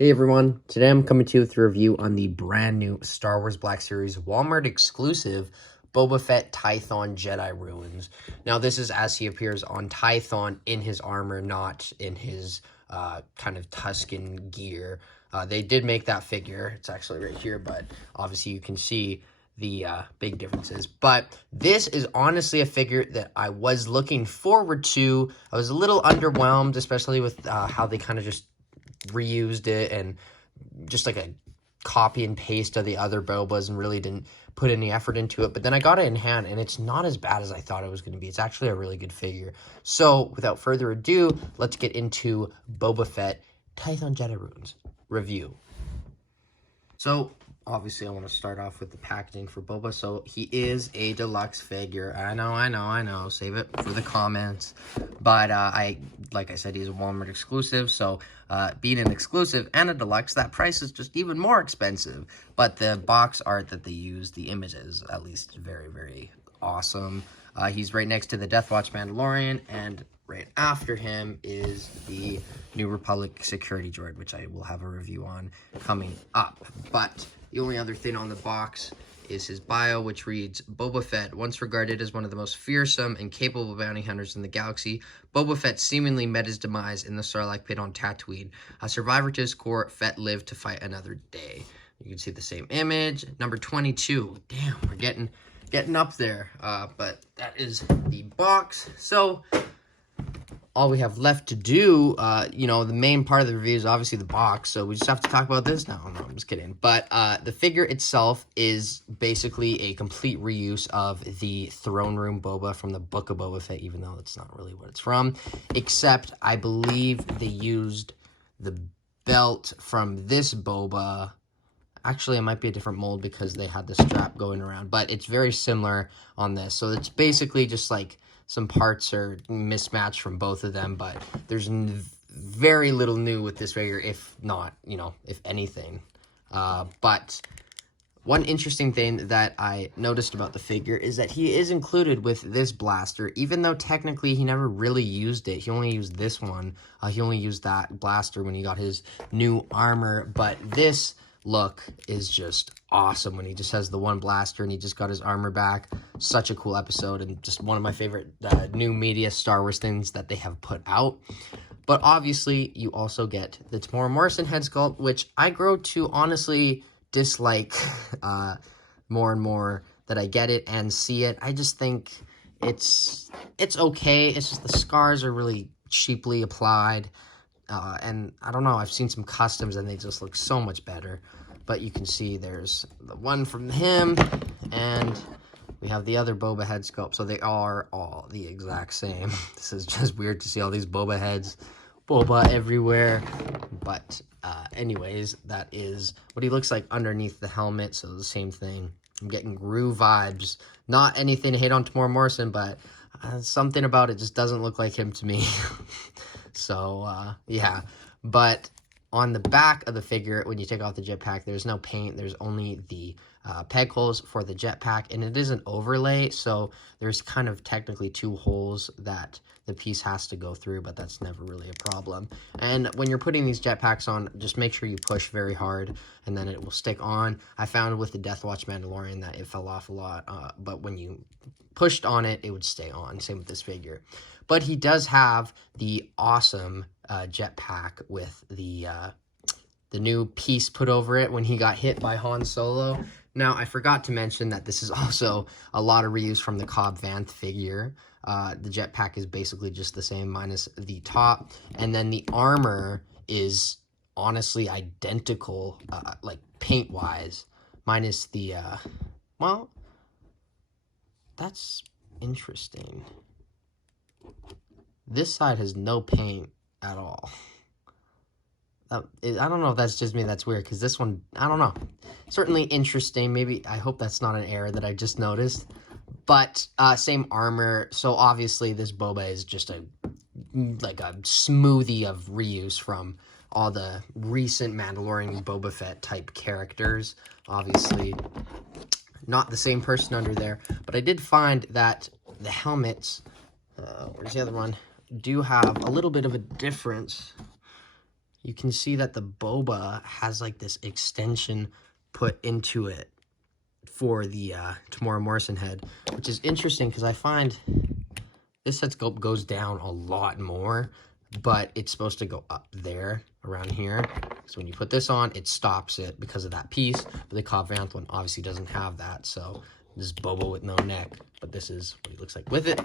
Hey everyone, today I'm coming to you with a review on the brand new Star Wars Black Series Walmart exclusive Boba Fett Tython Jedi Ruins. Now this is as he appears on Tython in his armor, not in his kind of Tusken gear. They did make that figure, it's actually right here, but obviously you can see the big differences. But this is honestly a figure that I was looking forward to. I was a little underwhelmed, especially with how they kind of just reused it and just like a copy and paste of the other Bobas and really didn't put any effort into it. But then I got it in hand and it's not as bad as I thought it was going to be. It's actually a really good figure. So without further ado, let's get into Boba Fett Tython Jedi Ruins review. So obviously I want to start off with the packaging for Boba. So he is a deluxe figure. I know. Save it for the comments. But like I said, he's a Walmart exclusive. So being an exclusive and a deluxe, that price is just even more expensive. But the box art that they use, the images, at least very, very awesome. He's right next to the Death Watch Mandalorian, and right after him is the New Republic security droid, which I will have a review on coming up. But the only other thing on the box is his bio, which reads, Boba Fett, once regarded as one of the most fearsome and capable bounty hunters in the galaxy, Boba Fett seemingly met his demise in the Sarlacc pit on Tatooine. A survivor to his core, Fett lived to fight another day. You can see the same image. Number 22. Damn, we're getting up there. But that is the box. So all we have left to do, the main part of the review is obviously the box, so we just have to talk about this now. No, I'm just kidding. But the figure itself is basically a complete reuse of the Throne Room Boba from the Book of Boba Fett, even though that's not really what it's from, except I believe they used the belt from this Boba. Actually, it might be a different mold because they had the strap going around, but it's very similar on this. So it's basically just like some parts are mismatched from both of them, but there's very little new with this figure, if not, if anything. But one interesting thing that I noticed about the figure is that he is included with this blaster, even though technically he never really used it. He only used this one. He only used that blaster when he got his new armor, but this look is just awesome when he just has the one blaster and he just got his armor back. Such a cool episode and just one of my favorite new media Star Wars things that they have put out. But obviously you also get the Temuera Morrison head sculpt, which I grow to honestly dislike more and more that I get it and see it. I just think it's okay. It's just the scars are really cheaply applied. And I don't know, I've seen some customs and they just look so much better. But you can see there's the one from him, and we have the other Boba head sculpt. So they are all the exact same. This is just weird to see all these Boba heads, Boba everywhere. But anyways, that is what he looks like underneath the helmet. So the same thing. I'm getting Gru vibes. Not anything to hate on Temuera Morrison, but something about it just doesn't look like him to me. So, yeah. But on the back of the figure, when you take off the jetpack, there's no paint. There's only the peg holes for the jetpack, and it is an overlay, so there's kind of technically two holes that the piece has to go through, but that's never really a problem. And when you're putting these jetpacks on, just make sure you push very hard, and then it will stick on. I found with the Death Watch Mandalorian that it fell off a lot, but when you pushed on it, it would stay on. Same with this figure. But he does have the awesome jetpack with the new piece put over it when he got hit by Han Solo. Now, I forgot to mention that this is also a lot of reuse from the Cobb Vanth figure. The jetpack is basically just the same minus the top. And then the armor is honestly identical, like paint-wise, minus the, well, that's interesting. This side has no paint at all. I don't know if that's just me that's weird, because this one, I don't know. Certainly interesting. Maybe, I hope that's not an error that I just noticed. But same armor. So obviously this Boba is just like a smoothie of reuse from all the recent Mandalorian Boba Fett type characters. Obviously not the same person under there. But I did find that the helmets, where's the other one, do have a little bit of a difference. you can see that the Boba has like this extension put into it for the Tamora Morrison head, which is interesting because I find this set sculpt goes down a lot more, but it's supposed to go up there around here. So when you put this on, it stops it because of that piece. But the Cobb Vanth one obviously doesn't have that. So this is Boba with no neck, but this is what he looks like with it.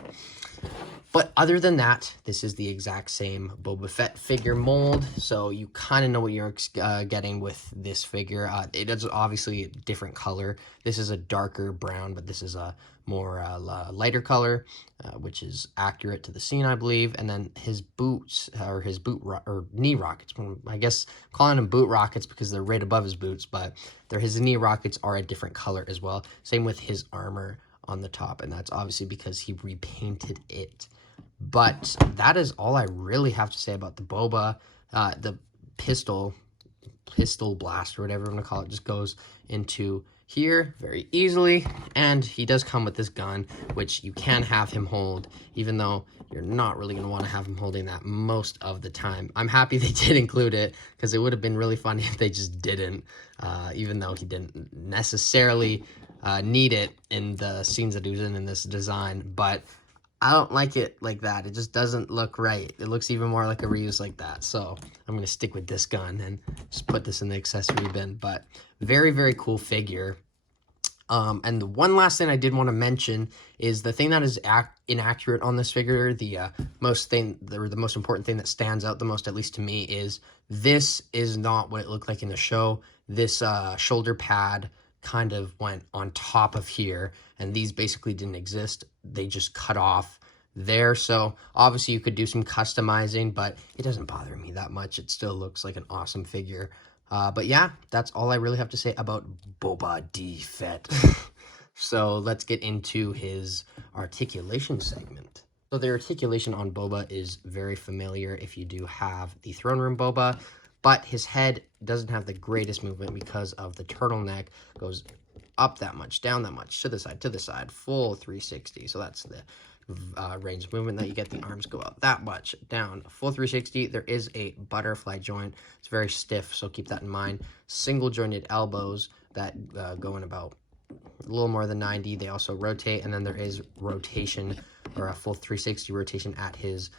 But other than that, this is the exact same Boba Fett figure mold, so you kind of know what you're getting with this figure. It is obviously a different color. This is a darker brown, but this is a more lighter color, which is accurate to the scene, I believe. And then his boots, or his knee rockets, I guess calling them boot rockets because they're right above his boots, but his knee rockets are a different color as well. Same with his armor on the top, and that's obviously because he repainted it. But that is all I really have to say about the Boba. The pistol blast, or whatever you want to call it, just goes into here very easily, and he does come with this gun, which you can have him hold, even though you're not really going to want to have him holding that most of the time. I'm happy they did include it, because it would have been really funny if they just didn't, even though he didn't necessarily need it in the scenes that he was in this design. But I don't like it like that. It just doesn't look right. It looks even more like a reuse like that. So I'm going to stick with this gun and just put this in the accessory bin. But very, very cool figure. And the one last thing I did want to mention is the thing that is inaccurate on this figure. The most important thing that stands out the most, at least to me, is this is not what it looked like in the show. This shoulder pad kind of went on top of here, and these basically didn't exist. They just cut off there. So obviously you could do some customizing, but it doesn't bother me that much. It still looks like an awesome figure. But yeah, that's all I really have to say about Boba D. Fett. So let's get into his articulation segment. So the articulation on Boba is very familiar if you do have the Throne Room Boba, but his head doesn't have the greatest movement because of the turtleneck. Goes up that much, down that much, to the side, full 360. So that's the range of movement that you get. The arms go up that much, down, full 360. There is a butterfly joint. It's very stiff, so keep that in mind. Single jointed elbows that go in about a little more than 90. They also rotate, and then there is rotation, or a full 360 rotation at his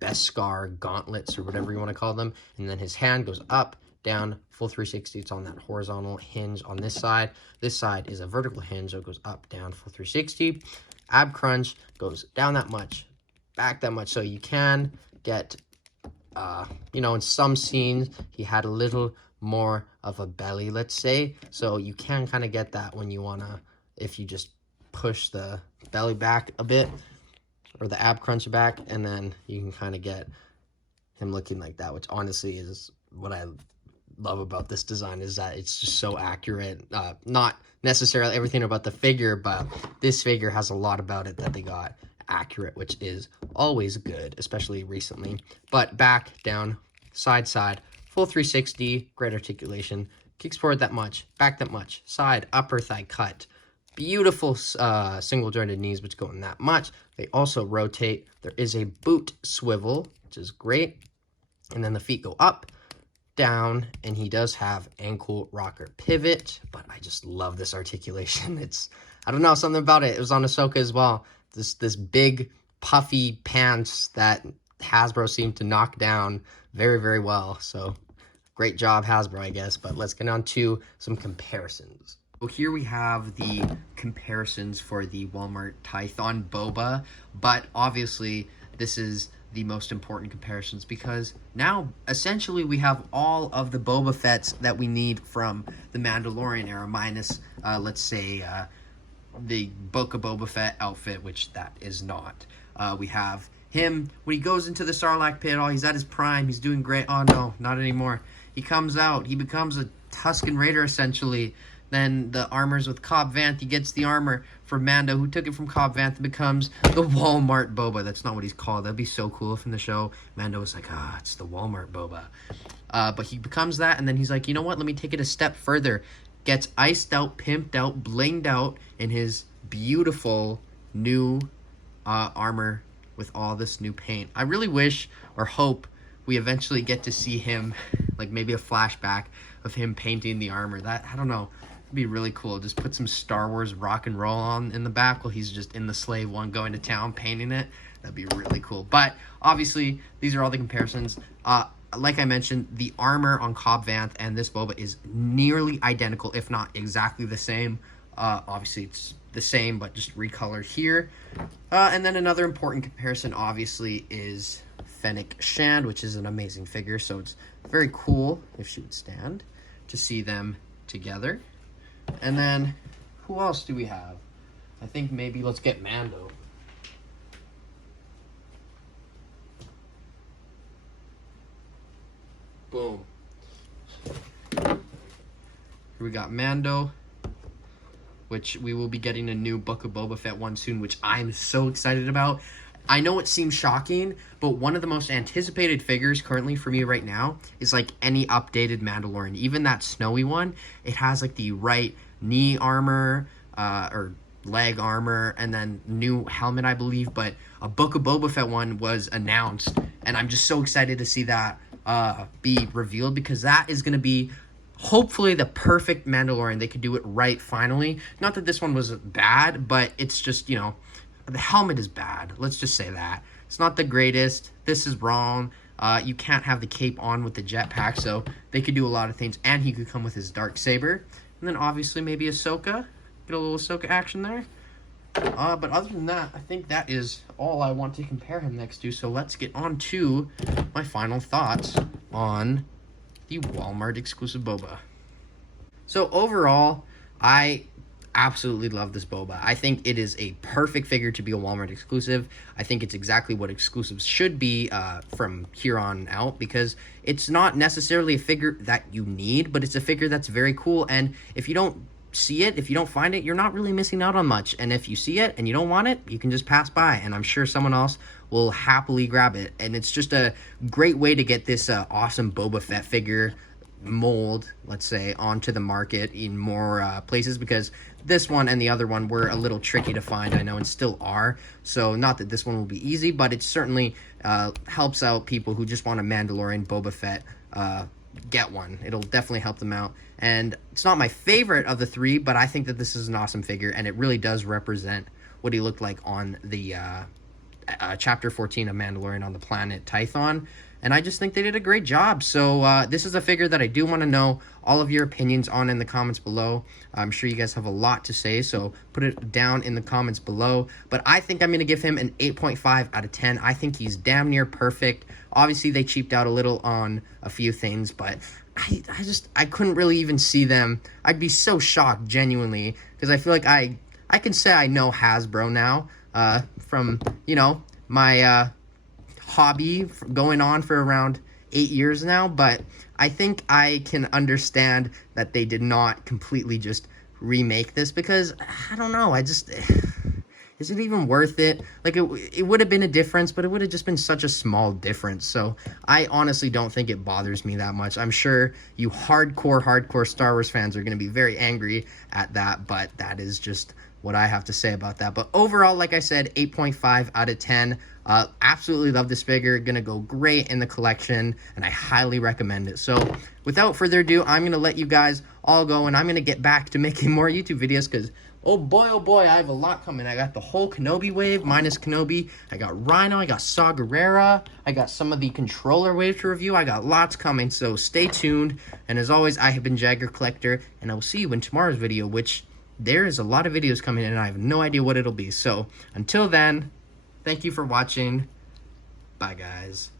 Beskar gauntlets, or whatever you want to call them. And then his hand goes up, down, full 360. It's on that horizontal hinge on this side. This side is a vertical hinge, so it goes up, down, full 360. Ab crunch goes down that much, back that much. So you can get, in some scenes, he had a little more of a belly, let's say. So you can kind of get that when you want to, if you just push the belly back a bit, or the ab crunch back, and then you can kind of get him looking like that, which honestly is what I love about this design, is that it's just so accurate. Not necessarily everything about the figure, but this figure has a lot about it that they got accurate, which is always good, especially recently. But back, down, side, full 360, great articulation, kicks forward that much, back that much, side, upper thigh cut. Beautiful single jointed knees, which go in that much. They also rotate. There is a boot swivel, which is great. And then the feet go up, down, and he does have ankle rocker pivot. But I just love this articulation. I don't know, something about it. It was on Ahsoka as well. This big puffy pants that Hasbro seemed to knock down very, very well. So great job, Hasbro, I guess. But let's get on to some comparisons. So here we have the comparisons for the Walmart Tython Boba, but obviously this is the most important comparisons because now essentially we have all of the Boba Fetts that we need from the Mandalorian era, minus let's say the Book of Boba Fett outfit, which that is not. We have him when he goes into the Sarlacc pit. Oh, he's at his prime, he's doing great. Oh no, not anymore. He comes out, he becomes a Tusken Raider essentially. Then the armors with Cobb Vanth, he gets the armor from Mando, who took it from Cobb Vanth, and becomes the Walmart Boba. That's not what he's called. That'd be so cool if in the show Mando was like, it's the Walmart Boba. But he becomes that, and then he's like, you know what? Let me take it a step further. Gets iced out, pimped out, blinged out in his beautiful new armor with all this new paint. I really wish or hope we eventually get to see him, like maybe a flashback of him painting the armor. That, I don't know, it'd be really cool. Just put some Star Wars rock and roll on in the back while he's just in the slave one going to town painting it. That'd be really cool. But obviously, these are all the comparisons. Like I mentioned, the armor on Cobb Vanth and this Boba is nearly identical, if not exactly the same. Obviously, it's the same, but just recolored here. And then another important comparison, obviously, is Fennec Shand, which is an amazing figure. So it's very cool, if she would stand, to see them together. And then, who else do we have? I think maybe let's get Mando. Boom. Here we got Mando, which we will be getting a new Book of Boba Fett one soon, which I'm so excited about. I know it seems shocking, but one of the most anticipated figures currently for me right now is like any updated Mandalorian. Even that snowy one, it has like the right knee armor, or leg armor, and then new helmet, I believe. But a Book of Boba Fett one was announced, and I'm just so excited to see that be revealed, because that is going to be hopefully the perfect Mandalorian. They could do it right finally. Not that this one was bad, but it's just, you know, the helmet is bad. Let's just say that. It's not the greatest. This is wrong. You can't have the cape on with the jetpack, so they could do a lot of things, and he could come with his darksaber. And then obviously maybe Ahsoka. Get a little Ahsoka action there. But other than that, I think that is all I want to compare him next to. So let's get on to my final thoughts on the Walmart exclusive Boba. So overall, I absolutely love this Boba. I think it is a perfect figure to be a Walmart exclusive. I think it's exactly what exclusives should be from here on out, because it's not necessarily a figure that you need, but it's a figure that's very cool. And if you don't see it, if you don't find it, you're not really missing out on much. And if you see it and you don't want it, you can just pass by, and I'm sure someone else will happily grab it. And it's just a great way to get this awesome Boba Fett figure mold, let's say, onto the market in more places, because this one and the other one were a little tricky to find, I know, and still are. So not that this one will be easy, but it certainly helps out people who just want a Mandalorian Boba Fett get one. It'll definitely help them out. And it's not my favorite of the three, but I think that this is an awesome figure, and it really does represent what he looked like on the chapter 14 of Mandalorian on the planet Tython. And I just think they did a great job. So this is a figure that I do want to know all of your opinions on in the comments below. I'm sure you guys have a lot to say, so put it down in the comments below. But I think I'm going to give him an 8.5 out of 10. I think he's damn near perfect. Obviously, they cheaped out a little on a few things, but I couldn't really even see them. I'd be so shocked, genuinely, because I feel like I can say I know Hasbro now from, you know, my hobby going on for around 8 years now, but I think I can understand that they did not completely just remake this, because I don't know, is it even worth it? Like, it would have been a difference, but it would have just been such a small difference. So I honestly don't think it bothers me that much. I'm sure you hardcore Star Wars fans are going to be very angry at that, but that is just what I have to say about that. But overall, like I said, 8.5 out of 10. Absolutely love this figure. Gonna go great in the collection, and I highly recommend it. So without further ado, I'm gonna let you guys all go, and I'm gonna get back to making more YouTube videos, because oh boy, I have a lot coming. I got the whole Kenobi wave minus Kenobi. I got Rhino, I got Saw Gerrera, I got some of the controller wave to review. I got lots coming, so stay tuned. And as always, I have been Jagger Collector, and I will see you in tomorrow's video, which there is a lot of videos coming in, and I have no idea what it'll be. So until then, thank you for watching. Bye, guys.